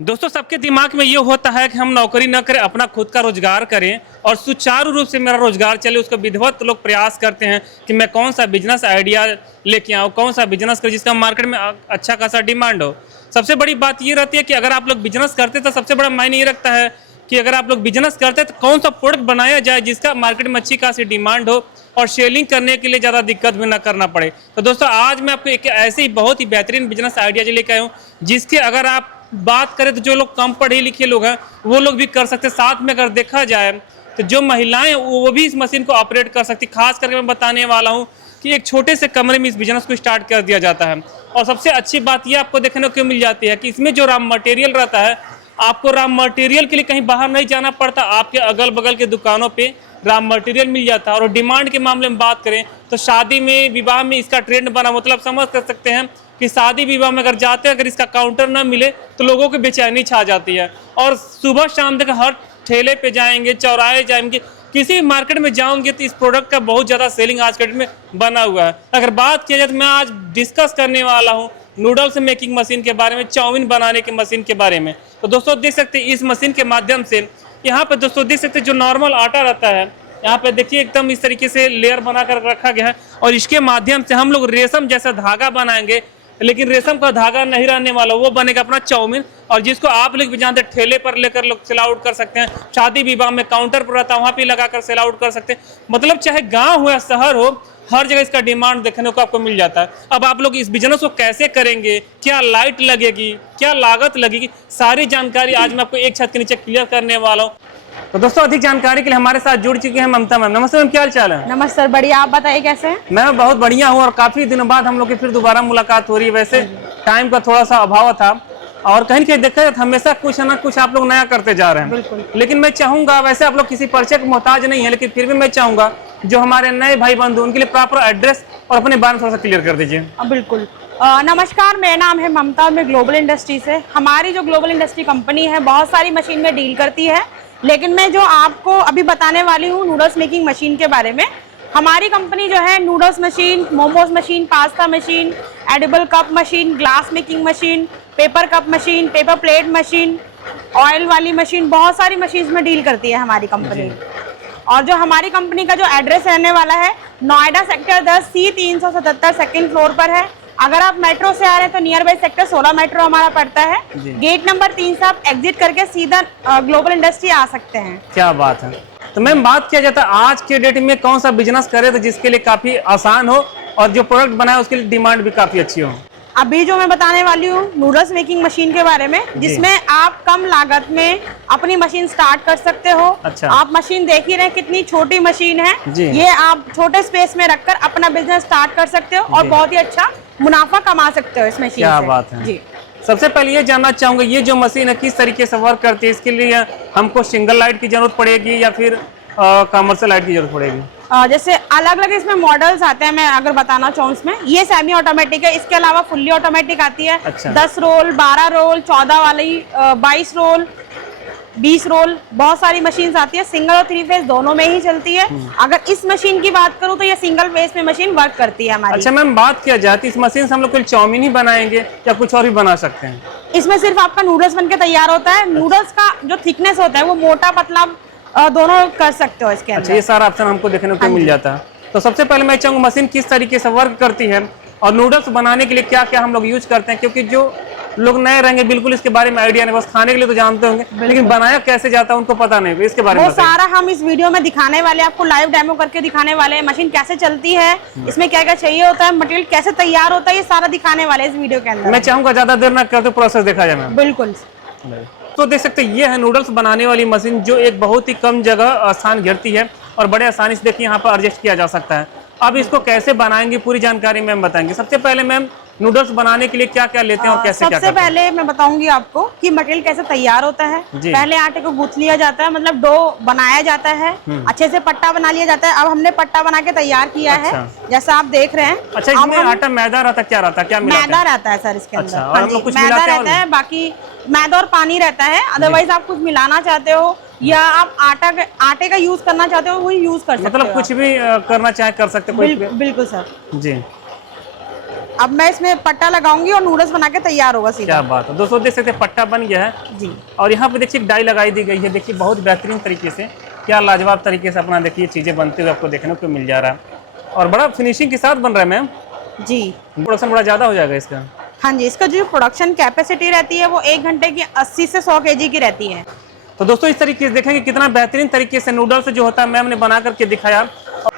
दोस्तों सबके दिमाग में ये होता है कि हम नौकरी न करें, अपना खुद का रोजगार करें और सुचारू रूप से मेरा रोजगार चले। उसको विधिवत लोग प्रयास करते हैं कि मैं कौन सा बिजनेस आइडिया लेके आऊँ, कौन सा बिजनेस करूँ जिसका मार्केट में अच्छा खासा डिमांड हो। सबसे बड़ी बात ये रहती है कि अगर आप लोग बिजनेस करते तो सबसे बड़ा मायने ये रखता है कि अगर आप लोग बिजनेस करते तो कौन सा प्रोडक्ट बनाया जाए जिसका मार्केट में अच्छी खासी डिमांड हो और सेलिंग करने के लिए ज़्यादा दिक्कत भी ना करना पड़े। तो दोस्तों आज मैं आपको एक ऐसे ही बहुत ही बेहतरीन बिजनेस आइडिया लेकर आया हूँ जिसके अगर आप बात करें तो जो लोग कम पढ़े लिखे लोग हैं वो लोग भी कर सकते हैं। साथ में अगर देखा जाए तो जो महिलाएं वो भी इस मशीन को ऑपरेट कर सकती। खास करके मैं बताने वाला हूँ कि एक छोटे से कमरे में इस बिजनेस को स्टार्ट कर दिया जाता है। और सबसे अच्छी बात यह आपको देखने को मिल जाती है कि इसमें जो रॉ मटेरियल रहता है, आपको रॉ मटेरियल के लिए कहीं बाहर नहीं जाना पड़ता, आपके अगल बगल के दुकानों पे रॉ मटेरियल मिल जाता है। और डिमांड के मामले में बात करें तो शादी में, विवाह में इसका ट्रेंड बना, मतलब समझ कर सकते हैं कि शादी विवाह में अगर जाते हैं, अगर इसका काउंटर ना मिले तो लोगों की बेचैनी छा जाती है। और सुबह शाम तक हर ठेले पे जाएंगे, चौराहे जाएंगे, किसी भी मार्केट में जाओगे तो इस प्रोडक्ट का बहुत ज़्यादा सेलिंग आज के डेट में बना हुआ है। अगर बात किया जाए तो मैं आज डिस्कस करने वाला हूँ नूडल्स मेकिंग मशीन के बारे में, चाउमीन बनाने की मशीन के बारे में। तो दोस्तों देख सकते हैं इस मशीन के माध्यम से यहाँ पर दोस्तों देख सकते हैं जो नॉर्मल आटा रहता है, यहाँ पे देखिए एकदम इस तरीके से लेयर बना कर रखा गया है। और इसके माध्यम से हम लोग रेशम जैसा धागा बनाएंगे, लेकिन रेशम का धागा नहीं रहने वाला, वो बनेगा अपना चाउमीन। और जिसको आप लोग भी जानते हैं ठेले पर लेकर लोग सेल आउट कर सकते हैं, शादी विवाह में काउंटर पर रहता है वहाँ पे लगाकर सेल आउट कर सकते हैं। मतलब चाहे गांव हो या शहर हो, हर जगह इसका डिमांड देखने को आपको मिल जाता है। अब आप लोग इस बिजनेस को कैसे करेंगे, क्या लाइट लगेगी, क्या लागत लगेगी, सारी जानकारी आज मैं आपको एक छत के नीचे क्लियर करने वाला हूँ। तो दोस्तों अधिक जानकारी के लिए हमारे साथ जुड़ चुके हैं ममता मैम। नमस्ते मैम, क्या हाल चाल है? नमस्ते सर, बढ़िया। आप बताइए कैसे हैं? मैं बहुत बढ़िया हूँ और काफी दिनों बाद हम लोग की फिर दोबारा मुलाकात हो रही है। वैसे टाइम का थोड़ा सा अभाव था और कहीं कहीं देखा जाए हमेशा कुछ ना कुछ आप लोग नया करते जा रहे हैं। बिल्कुल। लेकिन मैं चाहूंगा, वैसे आप लोग किसी परिचय के मोहताज नहीं है, लेकिन फिर भी मैं चाहूंगा जो हमारे नए भाई बंधु उनके लिए प्रॉपर एड्रेस और अपने बारे में थोड़ा सा क्लियर कर दीजिए। बिल्कुल। नमस्कार, मेरा नाम है ममता, मैं ग्लोबल इंडस्ट्री से। हमारी जो ग्लोबल इंडस्ट्री कंपनी है बहुत सारी मशीन में डील करती है, लेकिन मैं जो आपको अभी बताने वाली हूँ नूडल्स मेकिंग मशीन के बारे में। हमारी कंपनी जो है noodles machine, momos machine, pasta machine, edible cup machine, glass making machine, paper cup machine, paper plate machine, oil वाली मशीन, बहुत सारी मशीन में डील करती है हमारी कंपनी। और जो हमारी कंपनी का जो एड्रेस रहने वाला है Noida sector 10 C 377 second floor पर है। अगर आप मेट्रो से आ रहे हैं तो नियर बाई सेक्टर 16 मेट्रो हमारा पड़ता है। गेट नंबर 3 से आप एग्जिट करके सीधा ग्लोबल इंडस्ट्री आ सकते हैं। क्या बात है। तो मैम बात किया जाता है आज के डेट में कौन सा बिजनेस करे तो जिसके लिए काफी आसान हो और जो प्रोडक्ट बनाए उसके लिए डिमांड भी काफी अच्छी हो। अभी जो मैं बताने वाली हूँ नूडल्स मेकिंग मशीन के बारे में, जिसमें आप कम लागत में अपनी मशीन स्टार्ट कर सकते हो। अच्छा। आप मशीन देख ही रहे हैं कितनी छोटी मशीन है, ये आप छोटे स्पेस में रखकर अपना बिजनेस स्टार्ट कर सकते हो और बहुत ही अच्छा मुनाफा कमा सकते हो इस मशीन से। क्या बात है जी। सबसे पहले ये जानना चाहूंगा ये जो मशीन है किस तरीके से वर्क करती है, इसके लिए हमको सिंगल लाइट की जरूरत पड़ेगी या फिर कमर्शियल लाइट की जरूरत पड़ेगी? जैसे अलग अलग इसमें मॉडल्स आते हैं, मैं अगर बताना चाहूँ इसमें ये सेमी ऑटोमेटिक है, इसके अलावा फुल्ली ऑटोमेटिक आती है। अच्छा। 10 रोल, 12 रोल, 14 वाली, 22 रोल, 20 रोल, बहुत सारी मशीन्स आती है। सिंगल और 3 फेज दोनों में ही चलती है। अगर इस मशीन की बात करूं तो ये सिंगल फेज में मशीन वर्क करती है हमारी। अच्छा मैम, बात किया जाती है इस मशीन से हम लोग चाउमीन ही बनाएंगे या कुछ और भी बना सकते हैं? इसमें सिर्फ आपका नूडल्स बनके तैयार होता है। नूडल्स का जो थिकनेस होता है वो मोटा पतला दोनों कर सकते हो इसके अंदर। अच्छा, ये सारा ऑप्शन हमको देखने को मिल जाता है। तो सबसे पहले मैं चाहूंगा मशीन किस तरीके से वर्क करती है और नूडल्स बनाने के लिए क्या क्या हम लोग यूज करते हैं, क्योंकि जो लोग नए रहेंगे बिल्कुल इसके बारे में आइडिया नहीं, बस खाने के लिए तो जानते होंगे लेकिन बनाया कैसे जाता है उनको पता नहीं, इसके बारे में वो सारा हम इस वीडियो में दिखाने वाले, आपको लाइव डेमो करके दिखाने वाले हैं। मशीन कैसे चलती है, इसमें क्या क्या चाहिए होता है, मटेरियल कैसे तैयार होता है, ये सारा दिखाने वाले इस वीडियो के अंदर। मैं चाहूंगा ज्यादा देर ना करते प्रोसेस देखा जाए मैम। बिल्कुल। तो देख सकते हैं ये है नूडल्स बनाने वाली मशीन जो एक बहुत ही कम जगह स्थान घेरती है और बड़े आसानी से देखिए यहाँ पर एडजस्ट किया जा सकता है। अब इसको कैसे बनाएंगे पूरी जानकारी मैम बताएंगे। सबसे पहले मैम नूडल्स बनाने के लिए क्या क्या लेते हैं और कैसे क्या करते हैं? सबसे पहले मैं बताऊंगी आपको कि मटेरियल कैसे तैयार होता है। पहले आटे को गूंथ लिया जाता है, मतलब डो बनाया जाता है, अच्छे से पट्टा बना लिया जाता है। अब हमने पट्टा बना के तैयार किया है जैसा आप देख रहे हैं। अच्छा, इसमें आटा मैदा रहता है, क्या रहता है, क्या मैदा रहता है सर इसके अंदर? अच्छा, और हम लोग कुछ मैदा रहता है, बाकी मैदा और पानी रहता है। अदरवाइज आप कुछ मिलाना चाहते हो या आप आटे का यूज करना चाहते हो वही यूज कर सकते हो। मतलब कुछ भी करना चाहे कर सकते हो। बिल्कुल सर जी। अब मैं इसमें पट्टा लगाऊंगी और नूडल्स बना के तैयार होगा सीधा। क्या बात है दोस्तों, देख सकते हैं पट्टा बन गया है जी। और यहाँ पे देखिए डाई लगाई दी गई है। देखिए बहुत बेहतरीन तरीके से, क्या लाजवाब तरीके से अपना देखिए चीज़ें बनते हुए आपको देखने को मिल जा रहा है और बड़ा फिनिशिंग के साथ बन रहा है मैम। जी। प्रोडक्शन बड़ा ज़्यादा हो जाएगा इसका। हाँ जी, इसका जो प्रोडक्शन कैपेसिटी रहती है वो 1 घंटे की 80 से 100 kg की रहती है। तो दोस्तों इस तरीके से देखेंगे कितना बेहतरीन तरीके से नूडल्स जो होता है मैम ने बना करके दिखाया।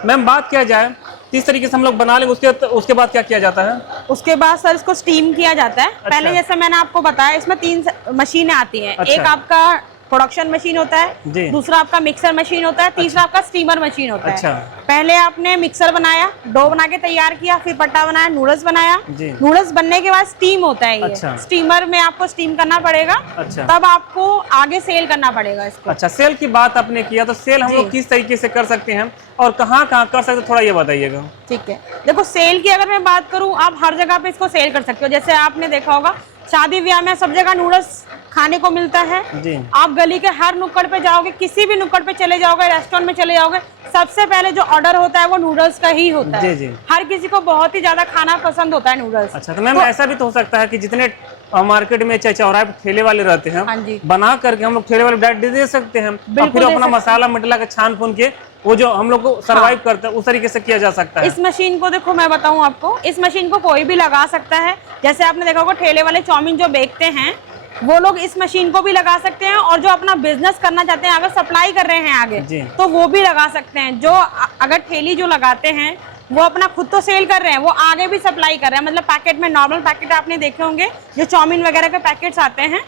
मैम बात किया जाए तो इस तरीके से हम लोग बना लेंगे, उसके बाद क्या किया जाता है? उसके बाद सर इसको स्टीम किया जाता है। पहले जैसे मैंने आपको बताया इसमें 3 मशीनें आती हैं। अच्छा। एक आपका प्रोडक्शन मशीन होता है, दूसरा आपका मिक्सर मशीन होता है, तीसरा आपका स्टीमर मशीन होता है। अच्छा। पहले आपने मिक्सर बनाया, डो बना के तैयार किया, फिर पट्टा बनाया, नूडल्स बनाया। नूडल्स बनने के बाद स्टीम होता है ये। अच्छा। स्टीमर में आपको स्टीम करना पड़ेगा। अच्छा। तब आपको आगे सेल करना पड़ेगा इसको। अच्छा, सेल की बात आपने किया तो सेल हम लोग किस तरीके से कर सकते हैं और कहाँ कहाँ कर सकते हैं, थोड़ा ये बताइएगा। ठीक है, देखो सेल की अगर मैं बात करूँ, आप हर जगह पे इसको सेल कर सकते हो। जैसे आपने देखा होगा शादी ब्याह में सब जगह नूडल्स खाने को मिलता है जी। आप गली के हर नुक्कड़ पे जाओगे, किसी भी नुक्कड़ पे चले जाओगे, रेस्टोरेंट में चले जाओगे, सबसे पहले जो ऑर्डर होता है वो नूडल्स का ही होता है। जी। हर किसी को बहुत ही ज्यादा खाना पसंद होता है नूडल्स। अच्छा, तो मैम ऐसा भी तो हो सकता है कि जितने मार्केट में चौराहे पे ठेले वाले रहते हैं, हाँ जी, बना करके हम लोग ठेले वाले डायरेक्ट दे सकते हैं और फिर अपना मसाला मटला के छान फून के वो जो हम लोग को सर्वाइव करता है उस तरीके से किया जा सकता है। इस मशीन को देखो मैं बताऊं आपको, इस मशीन को कोई भी लगा सकता है। जैसे आपने देखा होगा ठेले वाले चाउमीन जो बेचते हैं वो लोग इस मशीन को भी लगा सकते हैं, और जो अपना बिजनेस करना चाहते हैं, अगर सप्लाई कर रहे हैं आगे तो वो भी लगा सकते हैं। जो अगर ठेली जो लगाते हैं वो अपना खुद तो सेल कर रहे हैं, वो आगे भी सप्लाई कर रहे हैं। मतलब पैकेट में नॉर्मल पैकेट आपने देखे होंगे जो चाउमीन वगैरह के पैकेट्स आते हैं,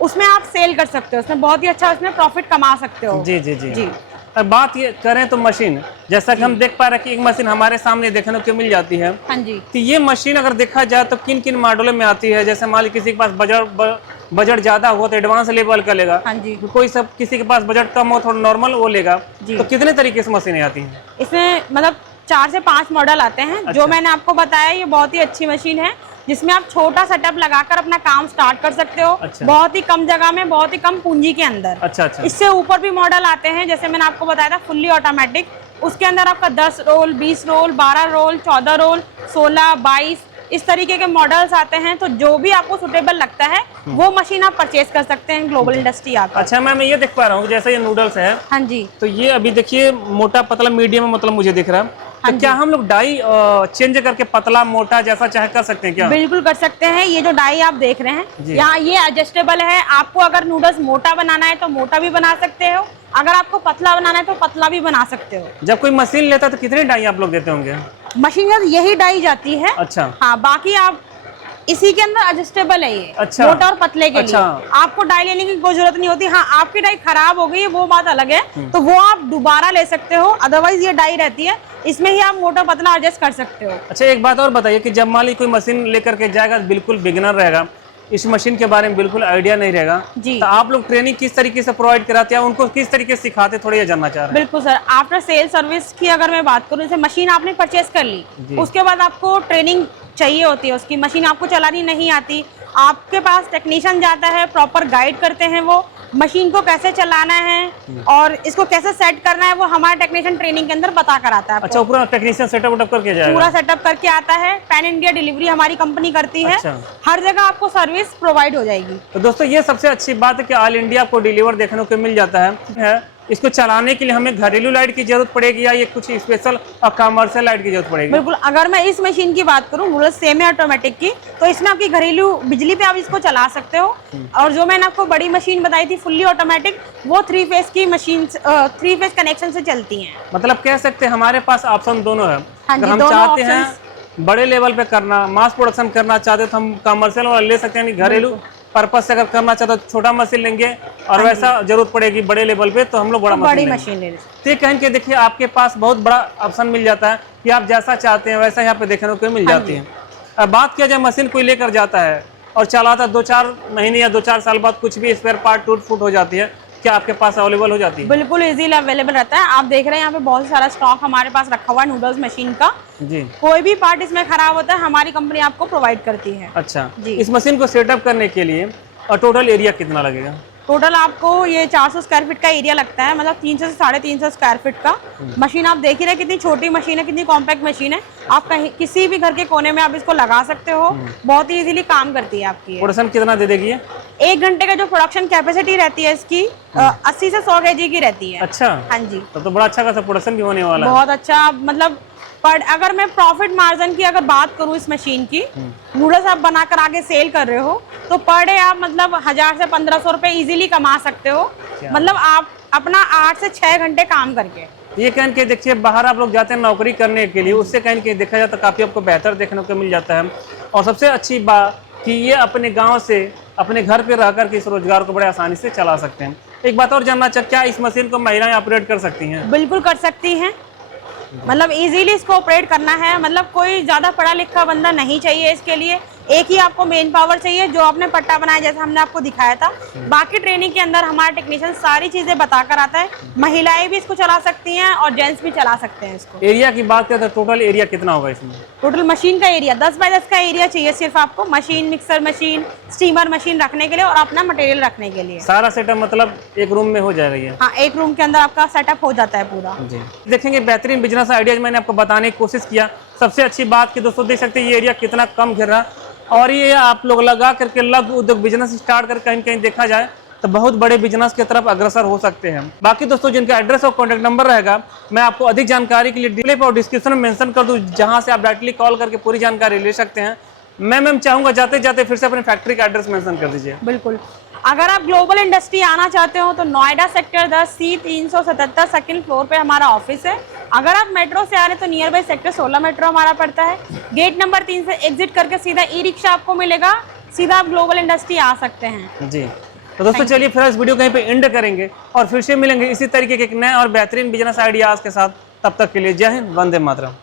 उसमें आप सेल कर सकते हो, उसमें बहुत ही अच्छा उसमें प्रॉफिट कमा सकते हो। जी जी जी, जी। अब बात ये करें तो मशीन, जैसा कि हम देख पा रहे हैं कि एक मशीन हमारे सामने देखने को मिल जाती है। हाँ जी। तो ये मशीन अगर देखा जाए तो किन किन मॉडलों में आती है? जैसे मान ली किसी के पास बजट ज्यादा हो तो एडवांस लेवल का लेगा। हाँ जी। कोई सब किसी के पास बजट कम हो थोड़ा नॉर्मल वो लेगा। तो कितने तरीके से मशीनें आती हैं इसमें? मतलब 4 से 5 मॉडल आते हैं। अच्छा। जो मैंने आपको बताया ये बहुत ही अच्छी मशीन है जिसमें आप छोटा सेटअप लगाकर अपना काम स्टार्ट कर सकते हो। अच्छा। बहुत ही कम जगह में, बहुत ही कम पूंजी के अंदर। अच्छा अच्छा। इससे ऊपर भी मॉडल आते हैं, जैसे मैंने आपको बताया था फुल्ली ऑटोमेटिक, उसके अंदर आपका 10 रोल, 20 रोल, 12 रोल, 14 रोल, 16, 22 इस तरीके के मॉडल्स आते हैं। तो जो भी आपको सुटेबल लगता है वो मशीन आप परचेज कर सकते हैं ग्लोबल इंडस्ट्री आकर। अच्छा मैम, मैं ये देख पा रहा हूँ जैसे ये नूडल्स है। हाँ जी। तो ये अभी देखिए मोटा पतला मीडियम मतलब मुझे दिख रहा है। तो क्या हम लोग डाई चेंज करके पतला मोटा जैसा चाहे कर सकते हैं क्या? बिल्कुल कर सकते हैं। ये जो डाई आप देख रहे हैं यहाँ ये एडजस्टेबल है। आपको अगर नूडल्स मोटा बनाना है तो मोटा भी बना सकते हो, अगर आपको पतला बनाना है तो पतला भी बना सकते हो। जब कोई मशीन लेता है तो कितनी डाई आप लोग देते होंगे? मशीन में यही डाई जाती है। अच्छा। हाँ, बाकी आप इसी के अंदर एडजस्टेबल है ये। अच्छा। मोटा और पतले के लिए आपको डाई लेने की कोई जरूरत नहीं होती। हाँ, आपकी डाई खराब हो गई है वो बात अलग है, तो वो आप दोबारा ले सकते हो। अदरवाइज ये डाई रहती है, इसमें ही आप मोटा पतला एडजस्ट कर सकते हो। अच्छा, एक बात और बताइए कि जब मान ली कोई मशीन लेकर के जाएगा, बिल्कुल बिगिनर रहेगा, इस मशीन के बारे में बिल्कुल आइडिया नहीं रहेगा जी, तो आप लोग ट्रेनिंग किस तरीके से प्रोवाइड कराते हैं, उनको किस तरीके से सिखाते, थोड़ा ये जानना चाह रहे हैं। बिल्कुल सर, आफ्टर सेल सर्विस की अगर मैं बात करूँ, जैसे मशीन आपने परचेज कर ली, उसके बाद आपको ट्रेनिंग चाहिए होती है। उसकी मशीन आपको चलानी नहीं आती, आपके पास टेक्नीशियन जाता है, प्रॉपर गाइड करते हैं वो मशीन को कैसे चलाना है और इसको कैसे सेट करना है, वो हमारा टेक्नीशियन ट्रेनिंग के अंदर बता कर आता है। अच्छा, पूरा टेक्नीशियन सेटअप करके जाएगा? पूरा सेटअप करके आता है। पैन इंडिया डिलीवरी हमारी कंपनी करती है। अच्छा। हर जगह आपको सर्विस प्रोवाइड हो जाएगी। तो दोस्तों ये सबसे अच्छी बात है कि ऑल इंडिया आपको डिलीवर देखने को मिल जाता है। इसको चलाने के लिए हमें घरेलू लाइट की जरूरत पड़ेगी या ये कुछ स्पेशल और कमर्शियल लाइट की जरूरत पड़ेगी? बिल्कुल, अगर मैं इस मशीन की बात करूं नूडल्स सेमी ऑटोमेटिक की, तो इसमें आपकी घरेलू बिजली पे आप इसको चला सकते हो। और जो मैंने आपको बड़ी मशीन बताई थी फुल्ली ऑटोमेटिक, वो 3 फेज की मशीन 3 फेज कनेक्शन से चलती है। मतलब कह सकते हैं हमारे पास ऑप्शन दोनों है। हाँ, अगर हम चाहते हैं बड़े लेवल पे करना, मास प्रोडक्शन करना चाहते हैं तो हम कमर्शियल वाला ले सकते हैं। घरेलू पर्पज से अगर करना चाहते तो छोटा मशीन लेंगे, और वैसा जरूरत पड़ेगी बड़े लेवल पे तो हम लोग बड़ा मशीन ले लेंगे। कहें कि देखिए आपके पास बहुत बड़ा ऑप्शन मिल जाता है कि आप जैसा चाहते हैं वैसा यहाँ पे देखने को मिल जाती है। अब बात किया जाए मशीन कोई लेकर जाता है और चलाता 2-4 महीने या 2-4 साल बाद कुछ भी स्पेयर पार्ट टूट फूट हो जाती है, क्या आपके पास अवेलेबल हो जाती है? बिल्कुल इजीली अवेलेबल रहता है। आप देख रहे हैं यहाँ पे बहुत सारा स्टॉक हमारे पास रखा हुआ है नूडल्स मशीन का जी। कोई भी पार्ट इसमें खराब होता है हमारी कंपनी आपको प्रोवाइड करती है। अच्छा जी। इस मशीन को सेटअप करने के लिए और टोटल एरिया कितना लगेगा? टोटल आपको ये 400 स्क्वायर फीट का एरिया लगता है, मतलब 300 से 350 स्क्वायर फीट का। मशीन आप देख ही रहे कितनी छोटी मशीन है, कितनी कॉम्पैक्ट मशीन है। आप कहीं किसी भी घर के कोने में आप इसको लगा सकते हो, बहुत ही इजीली काम करती है आपकी। प्रोडक्शन कितना दे देगी ये? 1 घंटे का जो प्रोडक्शन कैपेसिटी रहती है इसकी 80 से 100 kg की रहती है। अच्छा, हाँ जी, तब तो बड़ा अच्छा खासा प्रोडक्शन भी होने वाला है। बहुत अच्छा। मतलब पर अगर मैं प्रॉफिट मार्जिन की अगर बात करूं इस मशीन की, नूडल्स आप बनाकर आगे सेल कर रहे हो तो पर डे आप मतलब 1000 से 1500 रुपए इजीली कमा सकते हो, मतलब आप अपना 8 से 6 घंटे काम करके। ये कहीं के देखिए बाहर आप लोग जाते हैं नौकरी करने के लिए, उससे कहीं के देखा जाता है काफ़ी आपको बेहतर देखने को मिल जाता है। और सबसे अच्छी बात कि ये अपने गांव से अपने घर पे रह कर के इस रोजगार को बड़े आसानी से चला सकते हैं। एक बात और जानना चाह, क्या इस मशीन को महिलाएं ऑपरेट कर सकती हैं? बिल्कुल कर सकती हैं, मतलब इजीली इसको ऑपरेट करना है। मतलब कोई ज़्यादा पढ़ा लिखा बंदा नहीं चाहिए इसके लिए, एक ही आपको मेन पावर चाहिए जो आपने पट्टा बनाया जैसा हमने आपको दिखाया था। बाकी ट्रेनिंग के अंदर हमारा टेक्नीशियन सारी चीज़ें बताकर आता है। महिलाएं भी इसको चला सकती हैं और जेंट्स भी चला सकते हैं इसको। एरिया की बात करें तो टोटल एरिया कितना होगा इसमें? टोटल मशीन का एरिया 10 बाय 10 का एरिया चाहिए सिर्फ आपको, machine, mixer machine, steamer machine रखने के लिए और अपना मटेरियल रखने के लिए। सारा सेटअप मतलब एक रूम में हो जाएगा ये? हाँ, एक रूम के अंदर आपका सेटअप हो जाता है पूरा। जी, देखेंगे बेहतरीन बिजनेस आइडियाज मैंने आपको बताने की कोशिश किया। सबसे अच्छी बात कि दोस्तों देख सकते हैं ये एरिया कितना कम घेर रहा, और ये आप लोग लगा करके लघु उद्योग बिजनेस स्टार्ट कर कहीं कहीं देखा जाए तो बहुत बड़े बिजनेस की तरफ अग्रसर हो सकते हैं। बाकी दोस्तों जिनका एड्रेस और कॉन्टैक्ट नंबर रहेगा मैं आपको अधिक जानकारी के लिए डिस्प्ले पर और डिस्क्रिप्शन में मेंशन कर दूं, जहां से आप डायरेक्टली कॉल करके पूरी जानकारी ले सकते हैं। मैम चाहूंगा जाते जाते फिर से अपने फैक्ट्री का एड्रेस मेंशन कर दीजिए। बिल्कुल, अगर आप ग्लोबल इंडस्ट्री आना चाहते हो तो Noida sector 10 C 377 second floor पे हमारा ऑफिस है। अगर आप मेट्रो से आ रहे हैं तो नियर बाई सेक्टर 16 मेट्रो हमारा पड़ता है। गेट नंबर 3 से एग्जिट करके सीधा ई रिक्शा आपको मिलेगा, सीधा आप ग्लोबल इंडस्ट्री आ सकते हैं। जी, तो दोस्तों चलिए फिर इस वीडियो कहीं पे एंड करेंगे और फिर से मिलेंगे इसी तरीके के एक नए और बेहतरीन बिजनेस आइडियाज के साथ। तब तक के लिए जय हिंद, वंदे मातरम।